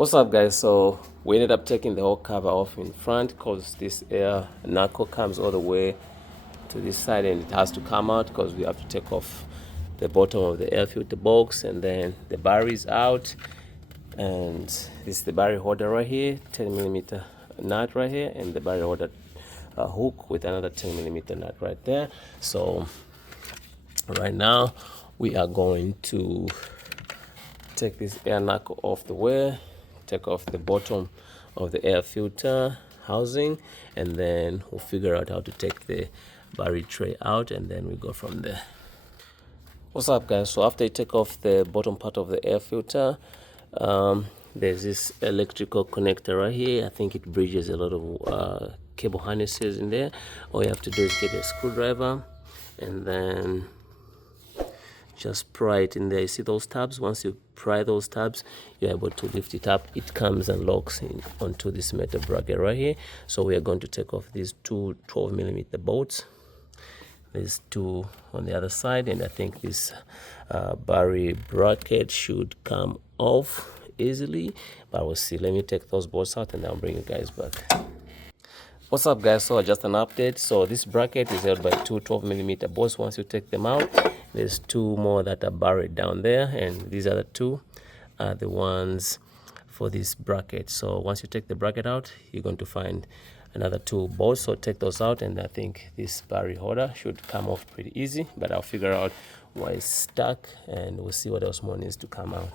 What's up, guys? So we ended up taking the whole cover off in front because this air knuckle comes all the way to this side and it has to come out because we have to take off the bottom of the air filter box, and then the barrel is out, and this is the barrel holder right here, 10mm nut right here, and the barrel holder hook with another 10mm nut right there. So right now we are going to take this air knuckle off the way, take off the bottom of the air filter housing, and then we'll figure out how to take the barrel tray out, and then we go from there. What's up, guys? So after you take off the bottom part of the air filter, there's this electrical connector right here. I think it bridges a lot of cable harnesses in there. All you have to do is get a screwdriver and then just pry it in there. You see those tabs? Once you pry those tabs, you're able to lift it up. It comes and locks in onto this metal bracket right here. So we are going to take off these two 12mm bolts. There's two on the other side, and I think this barrel bracket should come off easily, but we'll see. Let me take those bolts out and I'll bring you guys back. What's up, guys? So just an update. So this bracket is held by two 12mm bolts. Once you take them out, there's two more that are buried down there, and these other two are the ones for this bracket. So once you take the bracket out, you're going to find another two bolts. So take those out, and I think this barrel holder should come off pretty easy, but I'll figure out why it's stuck and we'll see what else more needs to come out.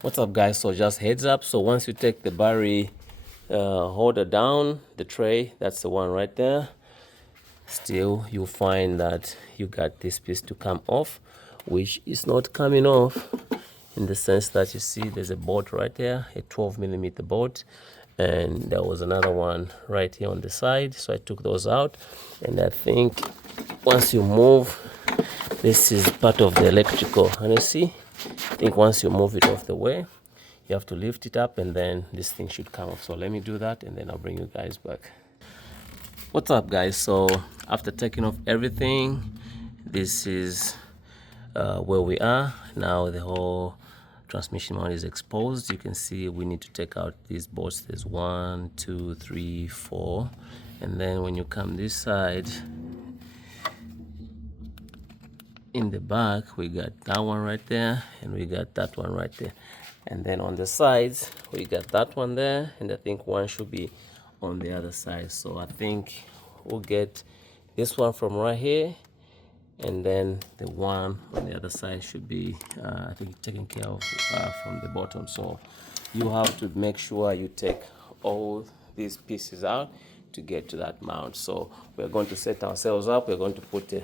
What's up, guys? So just heads up, so once you take the barrel holder down, the tray, that's the one right there, still you'll find that you got this piece to come off, which is not coming off, in the sense that you see there's a bolt right there, a 12mm bolt, and there was another one right here on the side. So I took those out, and I think once you move, this is part of the electrical harness. I think once you move it off the way, you have to lift it up, and then this thing should come off. So let me do that, and then I'll bring you guys back. What's up, guys? So after taking off everything, this is where we are now. The whole transmission mount is exposed. You can see we need to take out these bolts. There's 1, 2, 3, 4, and then when you come this side, in the back we got that one right there, and we got that one right there, and then on the sides we got that one there, and I think one should be on the other side. So I think we'll get this one from right here, and then the one on the other side should be I think taken care of from the bottom. So you have to make sure you take all these pieces out to get to that mount. So we're going to set ourselves up. We're going to put a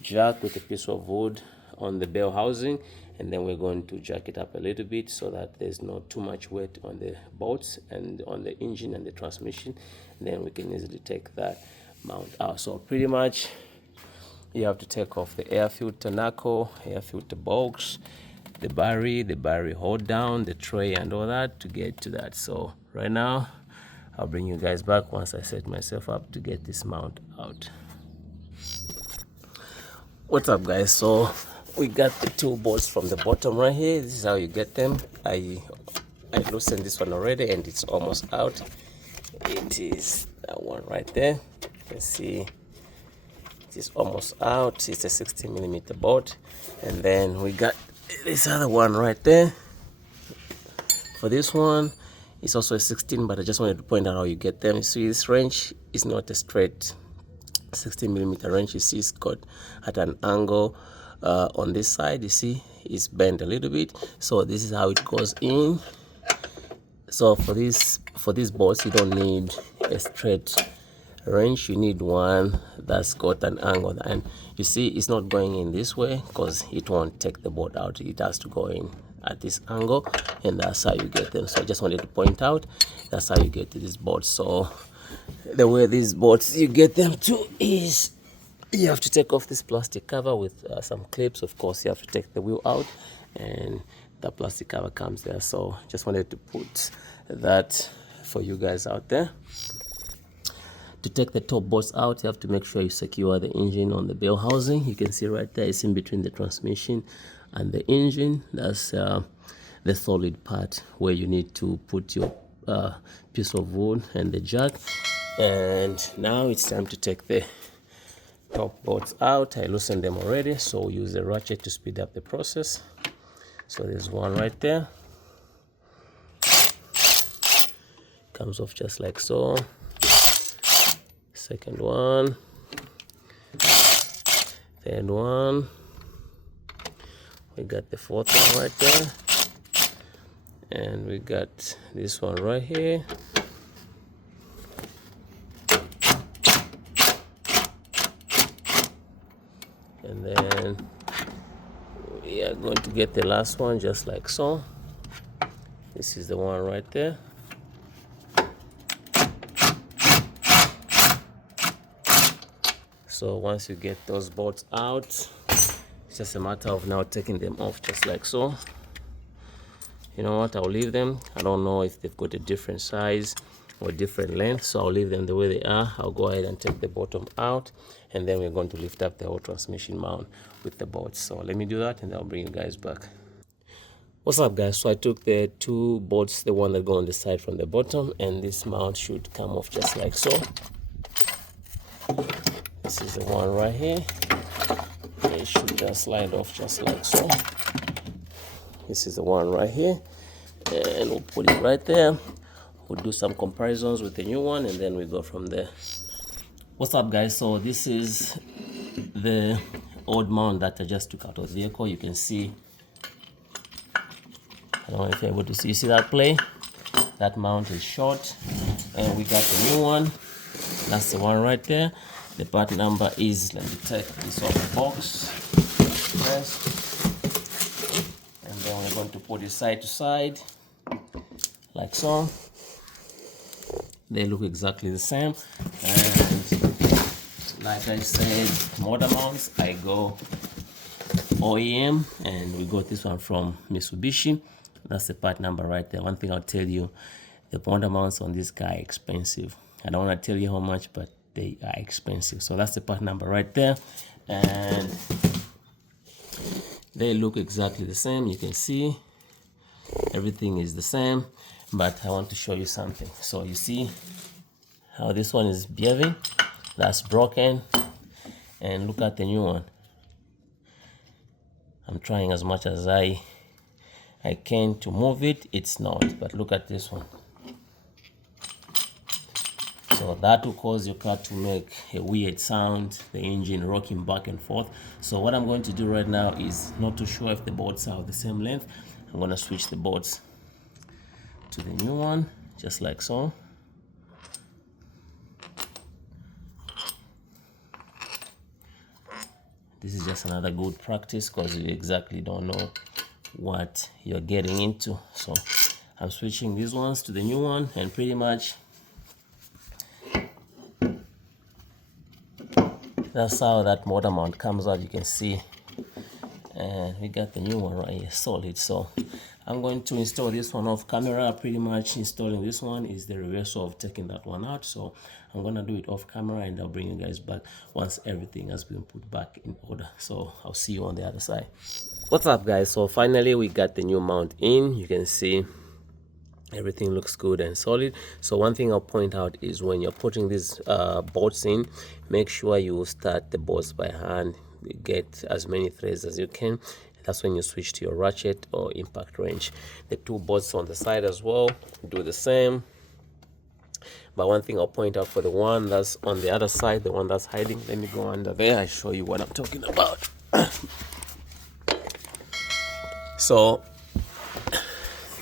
jack with a piece of wood on the bell housing, and then we're going to jack it up a little bit so that there's not too much weight on the bolts and on the engine and the transmission. And then we can easily take that mount out. So pretty much you have to take off the air filter knuckle, air filter box, the barrel hold down, the tray and all that to get to that. So right now I'll bring you guys back once I set myself up to get this mount out. What's up, guys? So we got the two bolts from the bottom right here. This is how you get them. I loosened this one already, and it's almost out. It is that one right there. You can see it is almost out. It's a 16mm bolt, and then we got this other one right there. For this one, it's also a 16, but I just wanted to point out how you get them. You see, this wrench is not a straight 16mm wrench. You see it's got at an angle on this side. You see it's bent a little bit. So this is how it goes in. So for these bolts, you don't need a straight wrench. You need one that's got an angle, and you see it's not going in this way because it won't take the bolt out. It has to go in at this angle, and that's how you get them. So I just wanted to point out that's how you get to these bolts. So the way these bolts you get them to is you have to take off this plastic cover with some clips. Of course, you have to take the wheel out, and the plastic cover comes there. So just wanted to put that for you guys out there. To take the top bolts out, you have to make sure you secure the engine on the bell housing. You can see right there, it's in between the transmission and the engine. That's the solid part where you need to put your piece of wood and the jack. And now it's time to take the top bolts out. I loosened them already, so we'll use the ratchet to speed up the process. So there's one right there, comes off just like so. Second one, third one, we got the fourth one right there, and we got this one right here. And then we are going to get the last one just like so. This is the one right there. So once you get those bolts out, it's just a matter of now taking them off just like so. You know what, I'll leave them. I don't know if they've got a different size or different length, so I'll leave them the way they are. I'll go ahead and take the bottom out, and then we're going to lift up the whole transmission mount with the bolts. So let me do that, and I'll bring you guys back. What's up, guys? So I took the two bolts, the one that go on the side from the bottom, and this mount should come off just like so. This is the one right here. It should just slide off just like so. This is the one right here, and we'll put it right there. We'll do some comparisons with the new one, and then we go from there. What's up, guys? So this is the old mount that I just took out of the vehicle. You can see, I don't know if you're able to see. You see that play? That mount is short, and we got the new one. That's the one right there. The part number is, let me take this off the box first, and then we're going to put it side to side like so. They look exactly the same, and like I said, motor mounts, I go OEM, and we got this one from Mitsubishi. That's the part number right there. One thing I'll tell you, the motor mounts on this guy are expensive. I don't want to tell you how much, but they are expensive. So that's the part number right there, and they look exactly the same. You can see everything is the same, but I want to show you something. So you see how this one is behaving? That's broken, and look at the new one. I'm trying as much as I can to move it. It's not, but look at this one. So that will cause your car to make a weird sound, the engine rocking back and forth. So what I'm going to do right now is, not too sure if the bolts are the same length, I'm going to switch the bolts to the new one, just like so. This is just another good practice because you exactly don't know what you're getting into. So I'm switching these ones to the new one, and pretty much that's how that motor mount comes out. You can see, and we got the new one right here, solid. So I'm going to install this one off camera. Pretty much installing this one is the reverse of taking that one out. So I'm gonna do it off camera, and I'll bring you guys back once everything has been put back in order. So I'll see you on the other side. What's up, guys? So finally we got the new mount in. You can see everything looks good and solid. So one thing I'll point out is, when you're putting these bolts in, make sure you start the bolts by hand. Get as many threads as you can. That's when you switch to your ratchet or impact wrench. The two bolts on the side as well, do the same. But one thing I'll point out, for the one that's on the other side, the one that's hiding, let me go under there, I show you what I'm talking about. So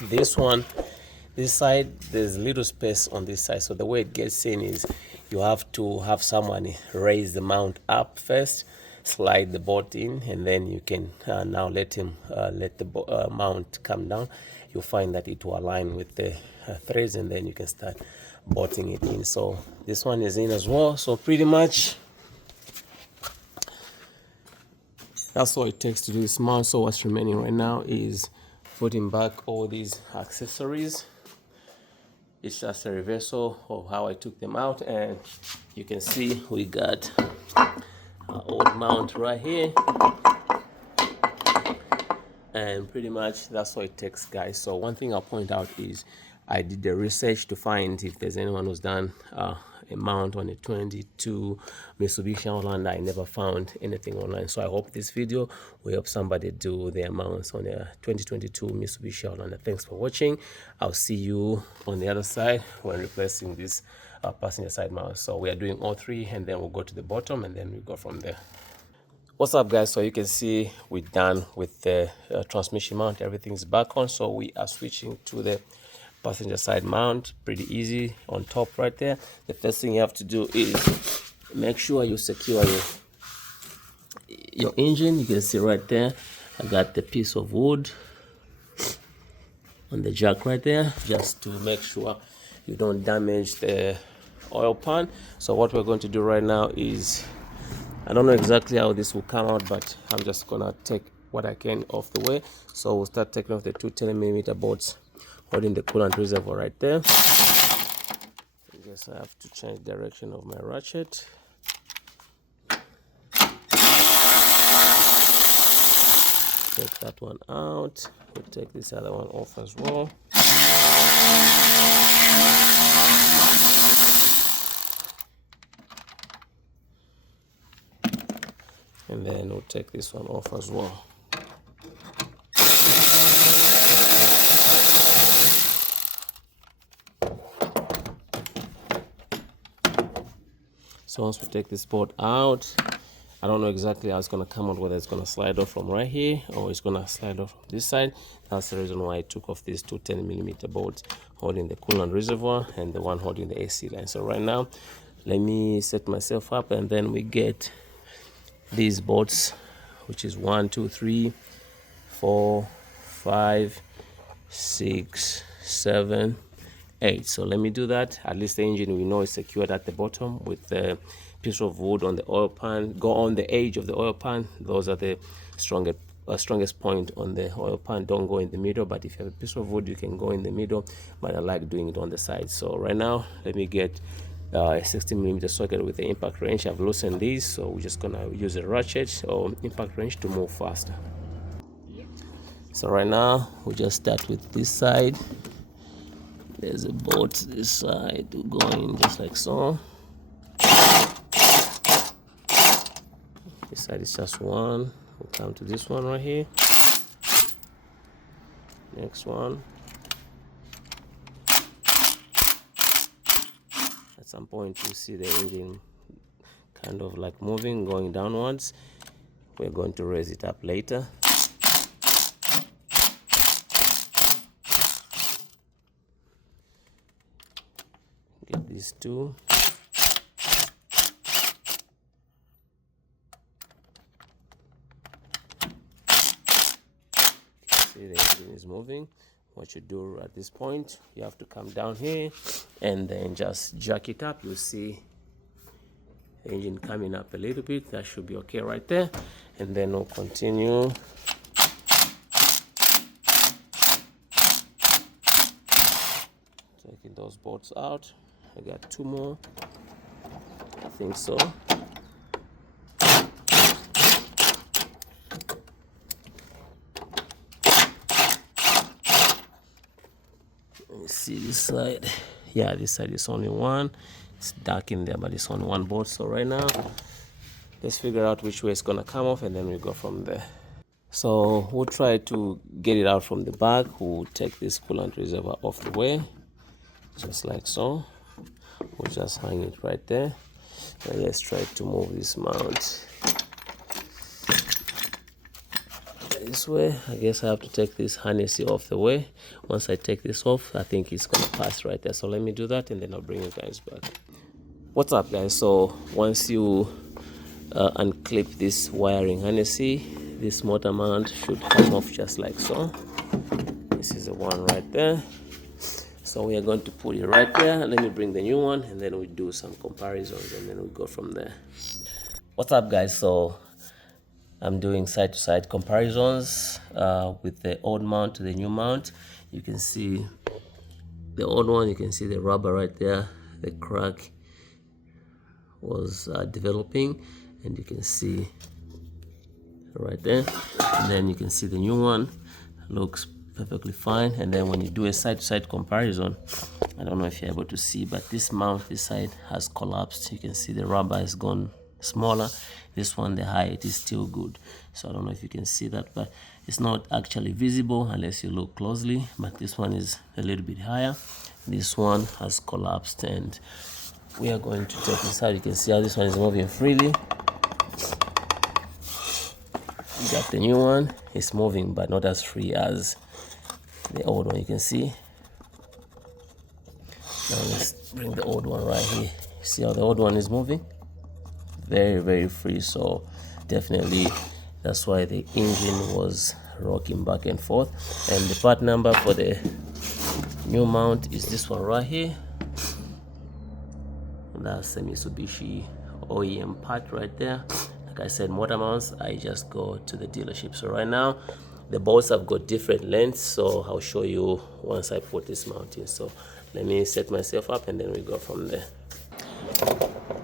this one, this side, there's a little space on this side. So the way it gets in is, you have to have someone raise the mount up first, slide the bolt in, and then you can now let the mount come down. You'll find that it will align with the threads, and then you can start bolting it in. So this one is in as well. So pretty much that's all it takes to do this mount. So what's remaining right now is putting back all these accessories. It's just a reversal of how I took them out, and you can see we got our old mount right here. And pretty much that's what it takes, guys. So one thing I'll point out is I did the research to find if there's anyone who's done a mount on a 22 Mitsubishi Outlander. I never found anything online, so I hope this video will help somebody do their mounts on a 2022 Mitsubishi Outlander. Thanks for watching. I'll see you on the other side when replacing this passenger side mount. So we are doing all three, and then we'll go to the bottom, and then we go from there. What's up, guys? So you can see we're done with the transmission mount. Everything's back on, so we are switching to the passenger side mount. Pretty easy on top right there. The first thing you have to do is make sure you secure your engine. You can see right there I got the piece of wood on the jack right there, just to make sure you don't damage the oil pan. So what we're going to do right now is, I don't know exactly how this will come out, but I'm just gonna take what I can off the way. So we'll start taking off the two 10mm bolts holding the coolant reservoir right there. I guess I have to change direction of my ratchet. Take that one out. We'll take this other one off as well. And then we'll take this one off as well. So once we take this bolt out, I don't know exactly how it's going to come out, whether it's going to slide off from right here or it's going to slide off from this side. That's the reason why I took off these two 10mm bolts holding the coolant reservoir and the one holding the AC line. So right now, let me set myself up, and then we get these bolts, which is 1, 2, 3, 4, 5, 6, 7, 8. So let me do that. At least the engine we know is secured at the bottom with the piece of wood on the oil pan. Go on the edge of the oil pan. Those are the strongest point on the oil pan. Don't go in the middle, but if you have a piece of wood, you can go in the middle, but I like doing it on the side. So right now, let me get a 16mm socket with the impact wrench. I've loosened these, so we're just gonna use a ratchet or impact wrench to move faster. So right now we just start with this side. There's a bolt this side to go in just like so. This side is just one. We'll come to this one right here. Next one. At some point you see the engine kind of like moving, going downwards. We're going to raise it up later. Get these two. See, the engine is moving. What you do at this point, you have to come down here and then just jack it up. You'll see the engine coming up a little bit. That should be okay right there. And then we'll continue. Taking those bolts out. I got two more. I think so. Let me see this side. Yeah, this side is only one. It's dark in there, but it's on one bolt. So right now, let's figure out which way it's gonna come off, and then we go from there. So we'll try to get it out from the back. We'll take this coolant reservoir off the way, just like so. We'll just hang it right there. And let's try to move this mount this way. I guess I have to take this harness off the way. Once I take this off, I think it's gonna pass right there. So let me do that, and then I'll bring you guys back. What's up, guys? So once you unclip this wiring harness, this motor mount should come off just like so. This is the one right there. So we are going to put it right there. Let me bring the new one, and then we do some comparisons, and then we go from there. What's up, guys? So I'm doing side-to-side comparisons with the old mount to the new mount. You can see the old one. You can see the rubber right there. The crack was developing, and you can see right there. And then you can see the new one. looks perfectly fine. And then when you do a side-to-side comparison, I don't know if you're able to see, but this mount, this side has collapsed. You can see the rubber has gone smaller. This one, the height is still good. So I don't know if you can see that, but it's not actually visible unless you look closely. But this one is a little bit higher. This one has collapsed, and we are going to take this out. You can see how this one is moving freely. You got the new one. It's moving, but not as free as the old one. You can see. Now let's bring the old one right here. See how the old one is moving? Very, very free. So definitely that's why the engine was rocking back and forth. And the part number for the new mount is this one right here. That's the Mitsubishi OEM part right there. Like I said, motor mounts, I just go to the dealership. So right now the bolts have got different lengths, so I'll show you once I put this mount in. So let me set myself up and then we go from there.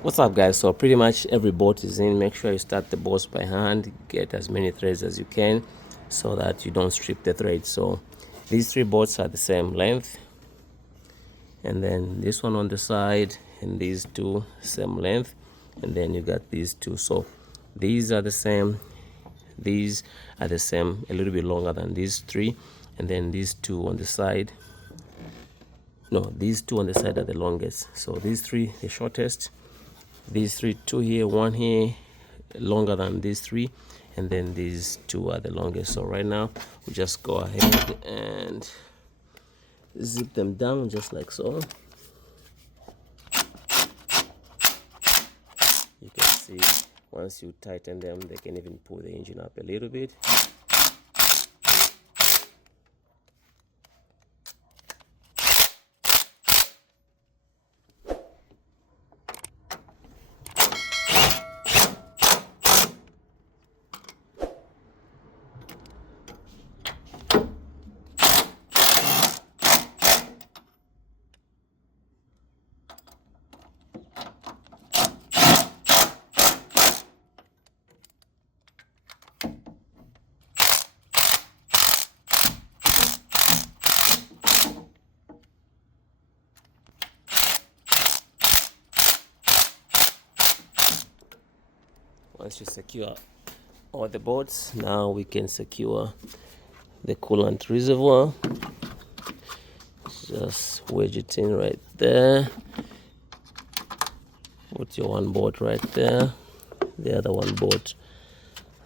What's up, guys? So pretty much every bolt is in. Make sure you start the bolts by hand, get as many threads as you can so that you don't strip the threads. So these 3 bolts are the same length, and then this one on the side, and these 2 same length, and then you got these 2. So these are the same, these are the same, a little bit longer than these 3, and then these 2 on the side. No, these 2 on the side are the longest. So these 3 the shortest, these 3, 2 here, 1 here, longer than these 3, and then these 2 are the longest. So right now we just go ahead and zip them down just like so. You can see once you tighten them, they can even pull the engine up a little bit. Once you secure all the bolts, now we can secure the coolant reservoir. Just wedge it in right there. Put your one bolt right there, the other one bolt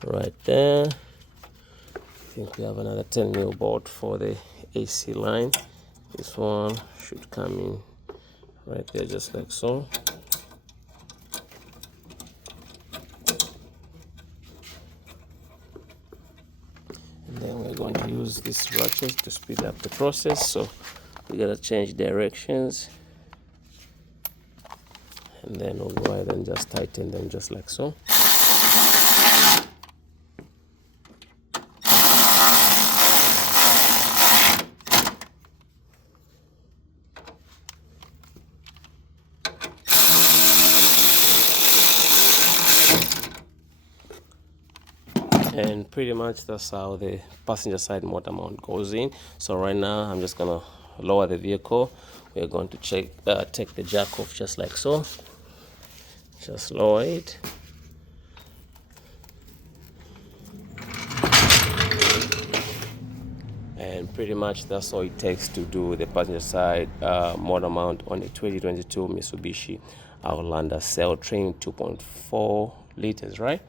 right there. I think we have another 10mm bolt for the AC line. This one should come in right there just like so. Then we're going to use this ratchet to speed up the process. So we gotta change directions, and then we'll go ahead and just tighten them just like so. And pretty much that's how the passenger side motor mount goes in. So right now I'm just gonna lower the vehicle. We're going to take the jack off just like so. Just lower it. And pretty much that's all it takes to do the passenger side motor mount on a 2022 Mitsubishi Outlander Sel Train 2.4 liters, right?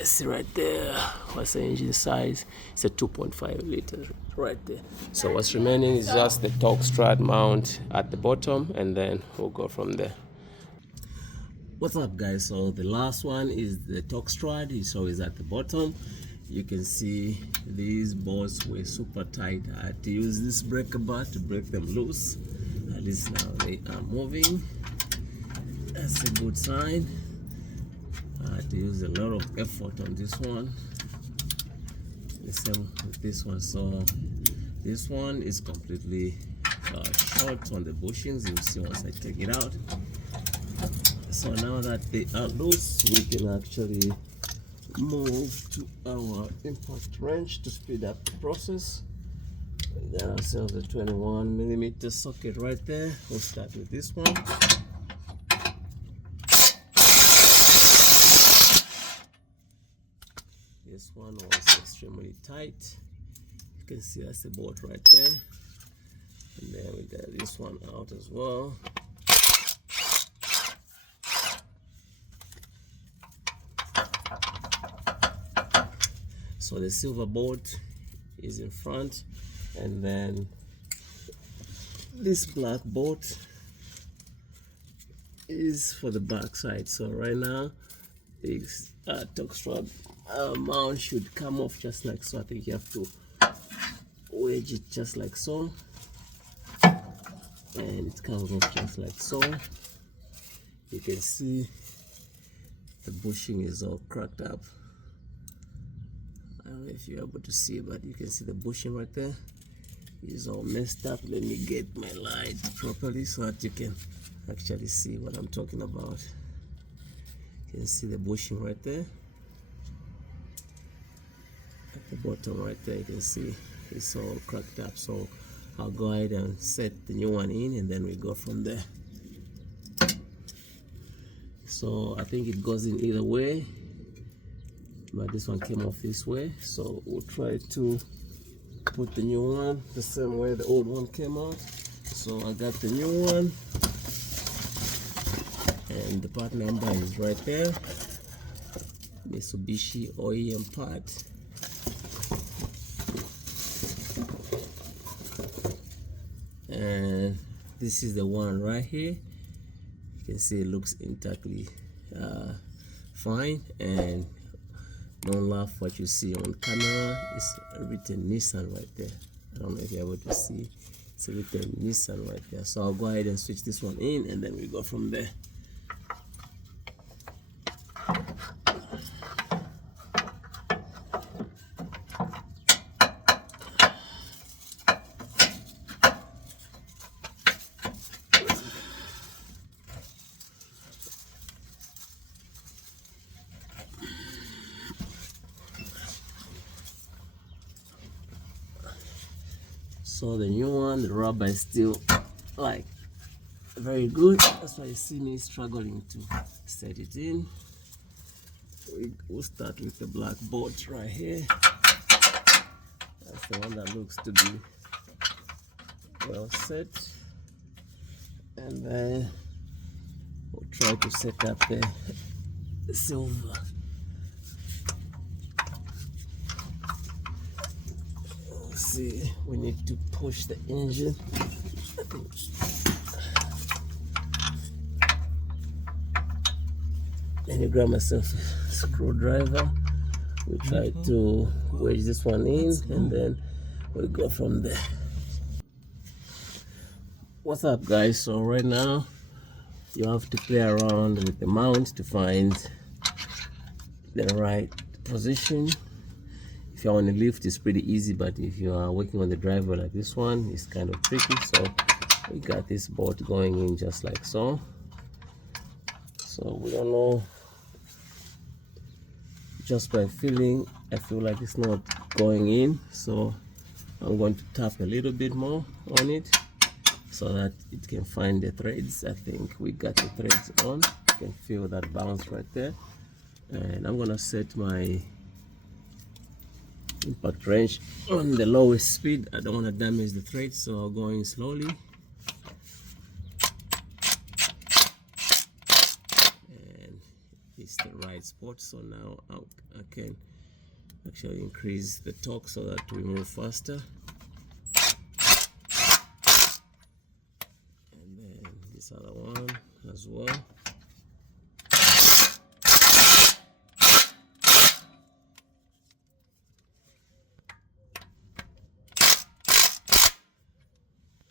See right there, what's the engine size? It's a 2.5 liters right there. So what's remaining is just the torque strut mount at the bottom, and then we'll go from there. What's up, guys? So the last one is the torque strut. So it's at the bottom. You can see these bolts were super tight. I had to use this breaker bar to break them loose. At least now they are moving. That's a good sign. I had to use a lot of effort on this one. The same with this one. So this one is completely short on the bushings. You'll see once I take it out. So now that they are loose, we can actually move to our impact wrench to speed up the process. And then ourselves a 21mm socket right there. We'll start with this one. This one was extremely tight. You can see that's the bolt right there. And then we got this one out as well. So the silver bolt is in front, and then this black bolt is for the back side. So right now this torque strut mount should come off just like so. I think you have to wedge it just like so, and it comes off just like so. You can see the bushing is all cracked up. I don't know if you're able to see, but you can see the bushing right there is all messed up. Let me get my light properly so that you can actually see what I'm talking about. You can see the bushing right there at the bottom right there. You can see it's all cracked up. So I'll go ahead and set the new one in, and then we go from there. So I think it goes in either way, but this one came off this way, so we'll try to put the new one the same way the old one came out. So I got the new one, and the part number is right there, Mitsubishi OEM part. And this is the one right here. You can see it looks intactly fine, and don't laugh what you see on camera. It's written Nissan right there. I don't know if you're able to see. It's written Nissan right there. So I'll go ahead and switch this one in, and then we go from there. So the new one, the rubber is still like very good. That's why you see me struggling to set it in. We'll start with the black bolt right here. That's the one that looks to be well set. And then we'll try to set up the silver. See, we need to push the engine. Then you grab myself a screwdriver. We try to wedge this one in, and then we go from there. What's up, guys? So right now you have to play around with the mount to find the right position. If you're on a lift, it's pretty easy, but if you are working on the driver like this one, it's kind of tricky. So we got this bolt going in just like so. So we don't know, just by feeling, I feel like it's not going in. So I'm going to tap a little bit more on it so that it can find the threads. I think we got the threads on. You can feel that bounce right there. And I'm gonna set my impact wrench on the lowest speed. I don't want to damage the thread, so I'll go in slowly. And it's the right spot, so now I can actually increase the torque so that we move faster. And then this other one as well.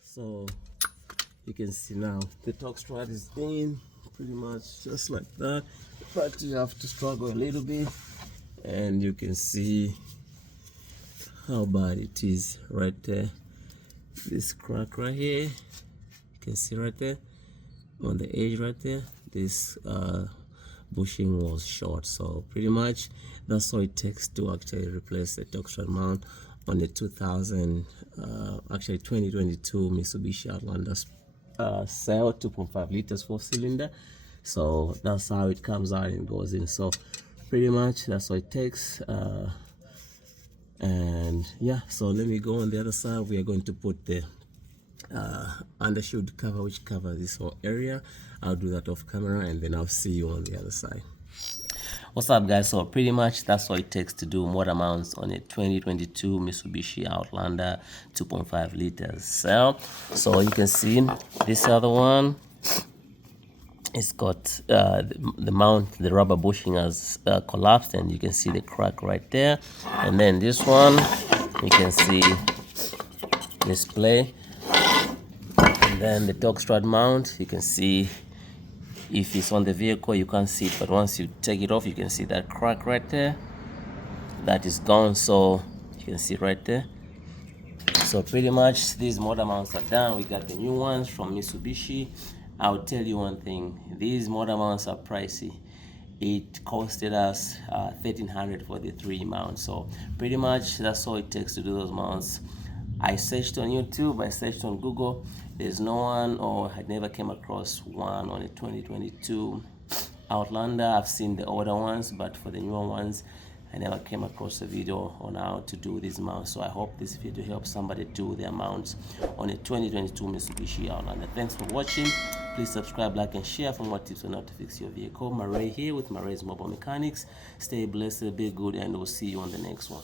So you can see now the torque strut is in pretty much just like that, but you have to struggle a little bit, and you can see how bad it is right there. This crack right here, you can see right there on the edge right there. This bushing was short. So pretty much that's all it takes to actually replace the Strut Mount on the 2022 Mitsubishi Outlander Sel 2.5 liters 4-cylinder. So that's how it comes out and goes in. So pretty much that's all it takes. And yeah, so let me go on the other side. We are going to put the undershoot cover, which covers this whole area. I'll do that off camera, and then I'll see you on the other side. What's up, guys? So pretty much that's all it takes to do motor mounts on a 2022 Mitsubishi Outlander 2.5 liters Sel. So you can see this other one, it's got the mount, the rubber bushing has collapsed, and you can see the crack right there. And then this one, you can see display. And then the Strut Mount, you can see if it's on the vehicle, you can't see it, but once you take it off, you can see that crack right there. That is gone, so you can see right there. So pretty much these motor mounts are done. We got the new ones from Mitsubishi. I'll tell you one thing, these motor mounts are pricey. It costed us $1,300 for the 3 mounts. So pretty much that's all it takes to do those mounts. I searched on YouTube, I searched on Google. There's no one, or I never came across one on a 2022 Outlander. I've seen the older ones, but for the newer ones, I never came across a video on how to do these mounts. So I hope this video helps somebody do their mounts on a 2022 Mitsubishi Outlander. Thanks for watching. Please subscribe, like, and share for more tips on how to fix your vehicle. Marais here with Marai's Mobile Mechanics. Stay blessed, be good, and we'll see you on the next one.